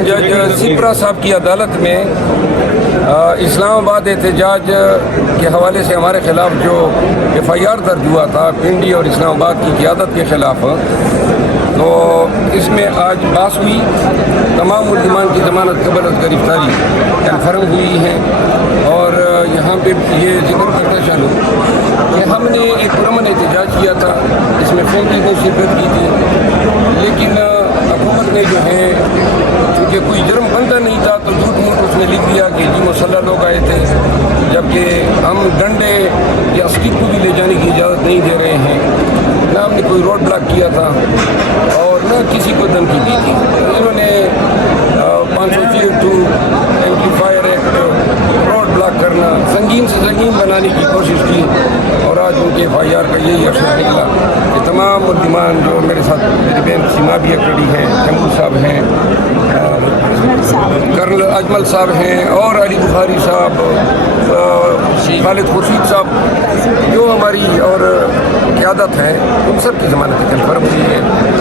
जज सिप्रा साहब की अदालत में इस्लामाबाद एहतजाज के हवाले से हमारे ख़िलाफ़ जो FIR दर्ज हुआ था पिंडी और इस्लामाबाद की क़ियादत के ख़िलाफ़, तो इसमें आज बात हुई। तमाम मुल्ज़िमान की ज़मानत क़बल अज़ गिरफ़्तारी कन्फर्म हुई है। और यहाँ पे ये जिक्र करना चाहूँ कि हमने एक पुरअमन एहतजाज किया था, इसमें फैमिली ने शिरकत की थी, लेकिन हुकूमत ने जो है क्योंकि कोई जुर्म बनता नहीं था तो झूठ मूठ उसने लिख दिया कि जी मुसल्लह लोग आए थे, जबकि हम डंडे या स्टिक को भी ले जाने की इजाज़त नहीं दे रहे हैं। ना हमने कोई रोड ब्लॉक किया था और न किसी को धमकी दी थी। इन्होंने 502 एम्पलीफायर एक्ट, रोड ब्लॉक करना, संगीन से संगीन बनाने की कोशिश की और आज उनके FIR का यही अक्सर निकला कि तमाम मुल्ज़िमान जो मेरे साथ मेरी बहन सीमा भी खड़ी हैं, शम्बू साहब हैं, कर्नल अजमल साहब हैं और अली बुखारी साहब, खालिद खुर्शीद साहब जो हमारी और क़यादत है, उन सब की ज़मानत कन्फर्म हुई है।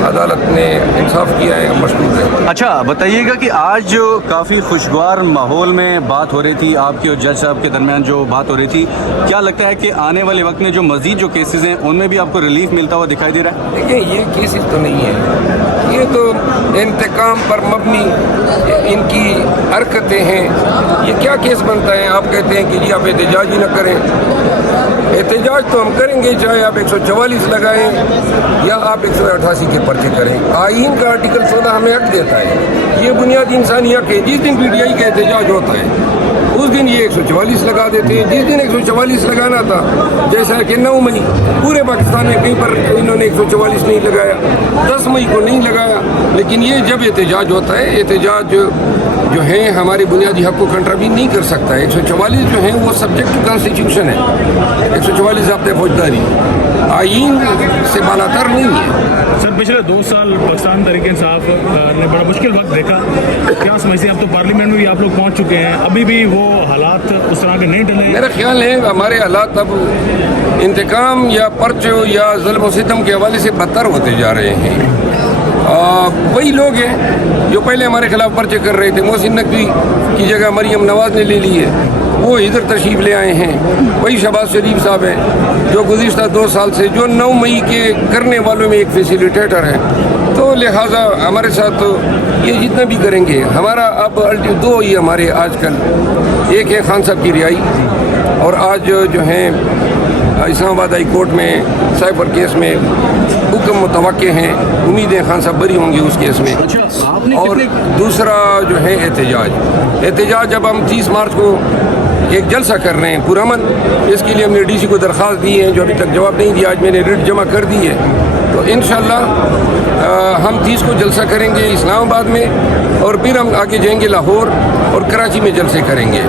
अदालत ने इंसाफ किया है, मशकूर है। अच्छा बताइएगा कि आज जो काफ़ी खुशगवार माहौल में बात हो रही थी आपके और जज साहब के दरमियान जो बात हो रही थी, क्या लगता है कि आने वाले वक्त में जो मज़ीद जो केसेस हैं उनमें भी आपको रिलीफ मिलता हुआ दिखाई दे रहा है? देखिए ये केसेस तो नहीं है, ये तो इंतकाम पर मबनी इनकी हरकतें हैं। ये क्या केस बनता है? आप कहते हैं कि जी आप एहतजाज ही न करें। एहतजाज तो हम करेंगे, चाहे आप 144 लगाएं या आप 188 के पर्चे करें। आईन का आर्टिकल 16 हमें हक देता है, ये बुनियादी इंसानी हक है। जिस दिन PTI का एहतजाज होता है उस दिन ये 144 लगा देते हैं। जिस दिन 144 लगाना था, जैसा कि 9 मई पूरे पाकिस्तान में कहीं पर इन्होंने 144 नहीं लगाया, 10 मई को नहीं लगाया, लेकिन ये जब एहतजाज होता है, एहतजाज जो है हमारे बुनियादी हक को कंट्रावीन नहीं कर सकता है। 144 जो है वो सब्जेक्ट टू कॉन्स्टिट्यूशन है। 144 ज़ाब्ते फौजदारी आईन से बालातर नहीं है। सर पिछले 2 साल पाकिस्तान तहरीक-ए-इंसाफ ने बड़ा मुश्किल वक्त देखा, क्या समझते हैं? अब तो पार्लियामेंट में भी आप लोग पहुंच चुके हैं, अभी भी वो हालात उस तरह के नहीं टले? मेरा ख्याल है हमारे हालात अब इंतकाम या पर्चे या ज़ुल्म व सितम के हवाले से बदतर होते जा रहे हैं। वही लोग हैं जो पहले हमारे खिलाफ पर्चे कर रहे थे। मोहसिन नकवी की जगह मरियम नवाज़ ने ले ली है, वो इधर तशरीफ़ ले आए हैं। वही शहबाज शरीफ साहब हैं जो गुज़िश्ता 2 साल से जो 9 मई के करने वालों में एक फैसिलिटेटर है। तो लिहाजा हमारे साथ तो ये जितना भी करेंगे हमारा अब दो ही हमारे आजकल, एक है खान साहब की रिहाई और आज जो है इस्लामाबाद हाई कोर्ट में साइबर केस में हुक्म मुतवक्के हैं। उम्मीद है खान साहब बरी होंगे उस केस में। और दूसरा जो है एहतजाज अब हम 30 मार्च को एक जलसा कर रहे हैं पुरअमन। इसके लिए हमने DC को दरख्वास्त दी है जो अभी तक जवाब नहीं दिया। आज मैंने रिट जमा कर दी है, तो इंशाअल्लाह हम 30 को जलसा करेंगे इस्लामाबाद में और फिर हम आगे जाएंगे लाहौर और कराची में जलसे करेंगे।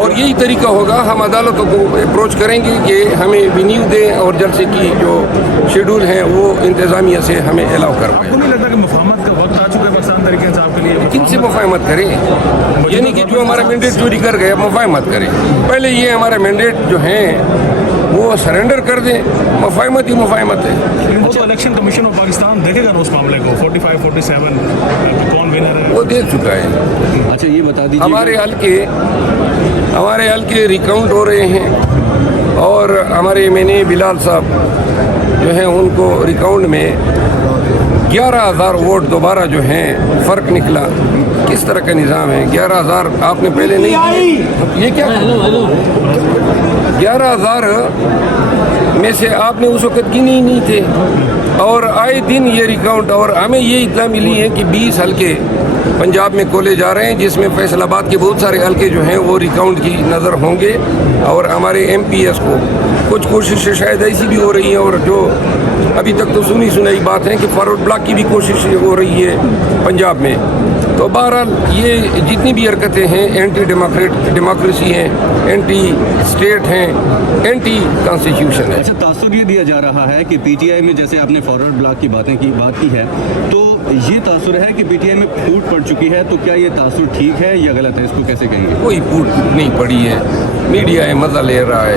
और यही तरीका होगा, हम अदालतों को अप्रोच करेंगे कि हमें वेन्यू दें और जलसे की जो शेड्यूल है वो इंतज़ामिया से हमें अलाउ कर पाए। नहीं लगता कि मुफाहमत का वक्त आ चुका है पाकिस्तान तहरीक-ए-इंसाफ के लिए? किन से मुफाहमत करें? यानी कि जो हमारा मैंडेट चोरी कर गए मुफाहमत करें। पहले ये हमारा मैंडेट जो है वो सरेंडर कर दें, मुफाहमत ही मुफाहमत है। वो तो इलेक्शन कमीशन ऑफ पाकिस्तान देखेगा ना उस मामले को, 45-47 कौन विनर है वो देख चुका है। अच्छा ये बता दीजिए, हमारे हल्के रिकाउंट हो रहे हैं और हमारे मैंने बिलाल साहब जो हैं उनको रिकाउंट में 11,000 वोट दोबारा जो हैं फ़र्क निकला। किस तरह का निज़ाम है? 11,000 आपने पहले नहीं दिए। ये क्या 11,000 में से आपने उस वक़्त गिने ही नहीं थे और आए दिन ये रिकाउंट। और हमें ये इत्तला मिली है कि 20 हल्के पंजाब में खोले जा रहे हैं जिसमें फैसलाबाद के बहुत सारे हल्के जो हैं वो रिकाउंट की नज़र होंगे। और हमारे MPS को कुछ कोशिशें शायद ऐसी भी हो रही हैं और जो अभी तक तो सुनी सुनाई बात है कि फॉरवर्ड ब्लॉक की भी कोशिश हो रही है पंजाब में। तो बहरहाल ये जितनी भी हरकतें हैं एंटी डेमोक्रेसी हैं, एंटी स्टेट हैं, एंटी कॉन्स्टिट्यूशन है। अच्छा तासुर ये दिया जा रहा है कि PTI में जैसे आपने फॉरवर्ड ब्लॉक की बात की है, तो ये तासुर है कि PTI में फूट पड़ चुकी है, तो क्या ये तासुर ठीक है या गलत है? इसको कैसे कहेंगे? कोई फूट नहीं पड़ी है, मीडिया है मज़ा ले रहा है।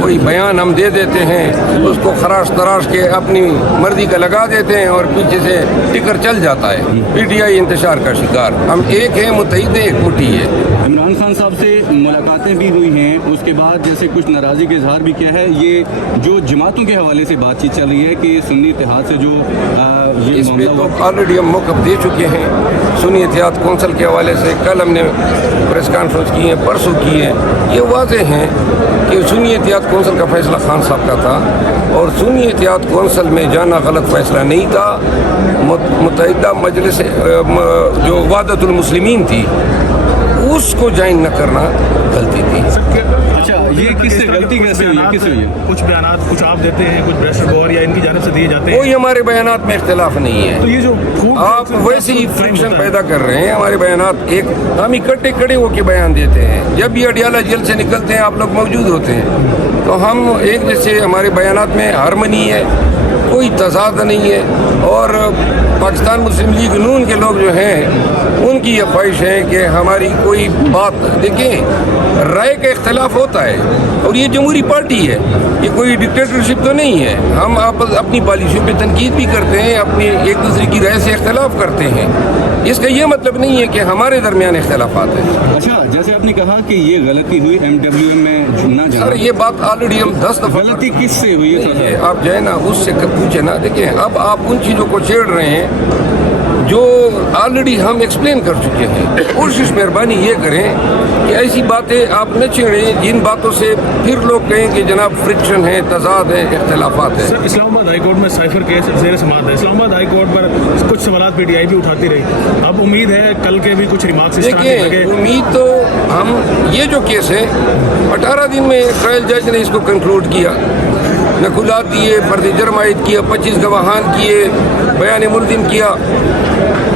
कोई बयान हम दे देते हैं, उसको खराश तराश के अपनी मर्जी का लगा देते हैं और पीछे से टिकर चल जाता है। PTI इंतशार का शिकार मददगार। हम एक हैं, मुत्तहिद हैं, एक मुट्ठी है। इमरान खान साहब से मुलाकातें भी हुई हैं, उसके बाद जैसे कुछ नाराज़गी का इजहार भी किया है। ये जो जमातों के हवाले से बातचीत चल रही है कि सुन्नी इत्तेहाद से जो ये इस पे मामला तो ऑलरेडी हम मौक़िफ़ दे चुके हैं सुन्नी इत्तेहाद कौंसिल के हवाले से। कल हमने प्रेस कॉन्फ्रेंस की है, परसों की है। ये वाज़ेह हैं कि सुन्नी इत्तेहाद कौंसिल का फ़ैसला खान साहब का था और सुन्नी इत्तेहाद कौंसिल में जाना गलत फ़ैसला नहीं था। मुत्तहिदा मजलिस जो वादतुल मुस्लिमीन थी उसको ज्वाइन न करना गलती थी। अच्छा, ये किससे गलती कैसे हुई, किससे हुई? कुछ बयानात कुछ आप देते हैं, कुछ प्रेस रिपोर्ट या इनकी जानिब से दिए जाते हैं। कोई हमारे बयानात में इख्तिलाफ नहीं है। तो ये जो आप वैसे ही फ्रिक्शन पैदा कर रहे हैं। हमारे बयानात एक हम इकट्ठे खड़े होकर बयान देते हैं। जब भी अडियाला जेल से निकलते हैं आप लोग मौजूद होते हैं, तो हम एक जैसे हमारे बयानात में हारमनी है, कोई तजाद नहीं है। और पाकिस्तान मुस्लिम लीग नून के लोग जो हैं उनकी ये ख्वाहिश है कि हमारी कोई बात, देखें राय का इख्तलाफ होता है और ये जमहूरी पार्टी है, ये कोई डिक्टेटरशिप तो नहीं है। हम अपनी पॉलिसियों पे तनकीद भी करते हैं, अपनी एक दूसरे की राय से इख्तलाफ करते हैं। इसका ये मतलब नहीं है कि हमारे दरमियान इख्तलाफात हैं। अच्छा, जैसे आपने कहा कि ये गलती हुई MWM में जुड़ना जाना, सर ये बात ऑलरेडी हम 10 दफ़ा गलती किससे हुई है? आप जाए ना उससे पूछे ना। देखिए अब आप उन चीज़ों को छेड़ रहे हैं जो ऑलरेडी हम एक्सप्लेन कर चुके हैं। कोशिश मेहरबानी ये करें कि ऐसी बातें आप न छेड़ें जिन बातों से फिर लोग कहें कि जनाब फ्रिक्शन है, तजाद है, इख्तलाफात है। सर, इस्लामाबाद हाई कोर्ट में साइफर केस ज़ेर समाअत है। इस्लामाबाद हाई कोर्ट पर कुछ सवालात PTI भी उठाती रही। अब उम्मीद है कल के भी कुछ रिमार्क्स इस तरह के देखिए लगे। उम्मीद तो हम, ये जो केस है 18 दिन में ट्रायल जज ने इसको कंक्लूड किया, नकुलात दिए, फर्द जुर्म आयद किया, 25 गवाहान किए, बयान मुल्ज़िम किया।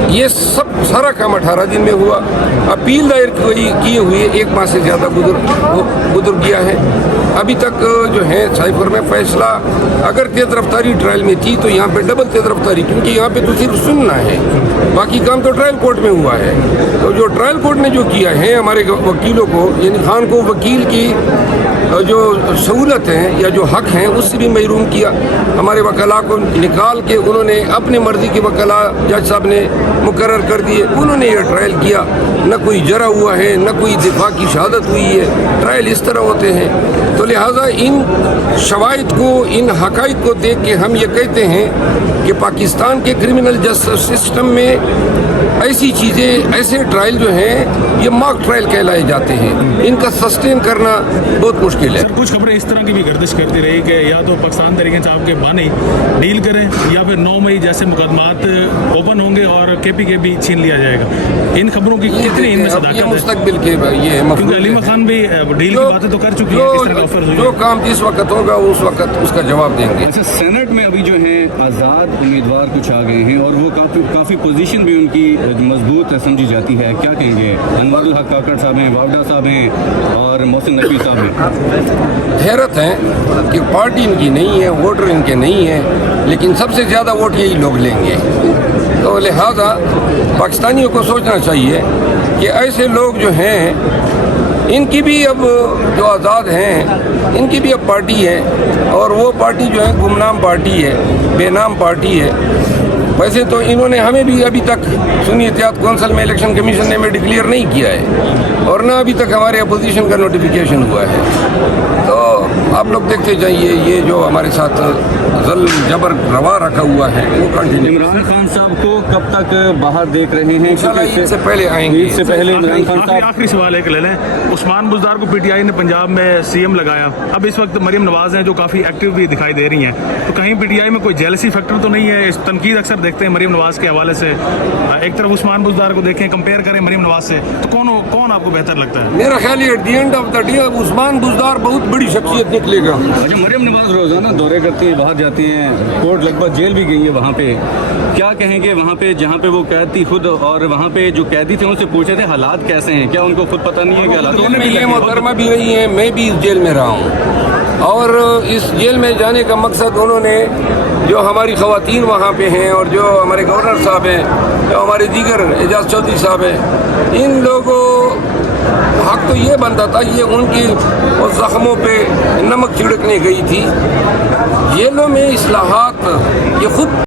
ये सब सारा काम 18 दिन में हुआ। अपील दायर किए हुए 1 माह से ज़्यादा गुजर गया है। अभी तक जो है साइफर में फैसला अगर तेज़ रफ्तारी ट्रायल में थी तो यहाँ पे डबल तेज़ रफ्तारी, क्योंकि यहाँ पे तो सिर्फ सुनना है, बाकी काम तो ट्रायल कोर्ट में हुआ है। तो जो ट्रायल कोर्ट ने जो किया है हमारे वकीलों को, यानी खान को वकील की जो सहूलत है या जो हक हैं उससे भी महरूम किया। हमारे वकला को निकाल के उन्होंने अपनी मर्ज़ी के वकला जज साहब ने मुकर्रर कर दिए। उन्होंने ये ट्रायल किया, न कोई जरा हुआ है, न कोई दिफा की शहादत हुई है। ट्रायल इस तरह होते हैं। तो लिहाजा इन शवाहिद को, इन हक़ाइक़ को देख के हम ये कहते हैं कि पाकिस्तान के क्रिमिनल जस्टिस सिस्टम में ऐसी चीज़ें, ऐसे ट्रायल जो हैं ये मॉक ट्रायल कहलाए जाते हैं। इनका सस्टेन करना बहुत मुश्किल है। सर, कुछ खबरें इस तरह की भी गर्दिश करती रही कि या तो पाकिस्तान तरीके इंसाफ के बानी डील करें या फिर 9 मई जैसे मुकदमात ओपन होंगे और KPK भी छीन लिया जाएगा। इन खबरों की कितनी इनमें सदाकत है? मुस्तकबिल के ये क्योंकि अलीमा खान भी डील की बातें तो कर चुकी है, किस तरह का ऑफर हुई जो काम जिस वक्त होगा उस वक्त उसका जवाब देंगे। अच्छा, सेनेट में अभी जो है आज़ाद उम्मीदवार कुछ आ गए हैं और वो काफ़ी पोजीशन भी उनकी मजबूत समझी जाती है। क्या कहेंगे? अनवरुल हक काकड़ साहब हैं, वावडा साहब हैं और मोहसिन नकवी साहब हैं। हैरत है कि पार्टी इनकी नहीं है, वोटर इनके नहीं है, लेकिन सबसे ज़्यादा वोट यही लोग लेंगे। तो लिहाजा पाकिस्तानियों को सोचना चाहिए कि ऐसे लोग जो हैं इनकी भी अब जो आज़ाद हैं इनकी भी अब पार्टी है और वो पार्टी जो है गुमनाम पार्टी है, बेनाम पार्टी है। वैसे तो इन्होंने हमें भी अभी तक सुन्नी इत्तेहाद कौंसिल में इलेक्शन कमीशन ने हमें डिक्लेयर नहीं किया है और ना अभी तक हमारे अपोजिशन का नोटिफिकेशन हुआ है। तो आप लोग देखते जाइए, ये जो हमारे साथ ज़ुल्म जबर रवा रखा हुआ है वो कंटिन्यू। इमरान खान साहब को कब तक बाहर देख रहे हैं? ईद से पहले आएंगे। ईद से पहले इमरान खान साहब। आखिरी सवाल एक ले लें। उस्मान बुज़दार को PTI ने पंजाब में CM लगाया। अब इस वक्त मरियम नवाज़ हैं जो काफ़ी एक्टिव भी दिखाई दे रही हैं, तो कहीं PTI में कोई जेलसी फैक्टर तो नहीं है? इस तनकीद अक्सर देखते हैं मरियम नवाज़ के हवाले से। एक तरफ उस्मान बुज़दार को देखें, कंपेयर करें मरियम नवाज़ से, तो कौन आपको बेहतर लगता है? मेरा ख्याल है at the end of the day Usman Buzdar बहुत बड़ी शख्सियत निकलेगा। अच्छा, मरियम नवाज रोजाना दौरे करती हैं, बाहर जाती हैं, कोर्ट लगभग जेल भी गई है वहाँ पे। क्या कहेंगे वहाँ पे जहाँ पे वो कैद थी खुद, और वहाँ पे जो कैदी थे उनसे पूछे थे हालात कैसे हैं? क्या उनको खुद पता नहीं है कि हालात? जेल में ये मोहतरमा भी रही हैं, मैं भी इस जेल में रहा हूँ और इस जेल में जाने का मकसद उन्होंने, जो हमारी ख़वातीन वहाँ पे हैं और जो हमारे गवर्नर साहब हैं, जो हमारे दीगर एजाज चौधरी साहब हैं, इन लोगों हक तो ये बनता था, ये उनकी उस ज़ख्मों पे नमक छिड़कने गई थी। जेलों में इस्लाहात ये खुद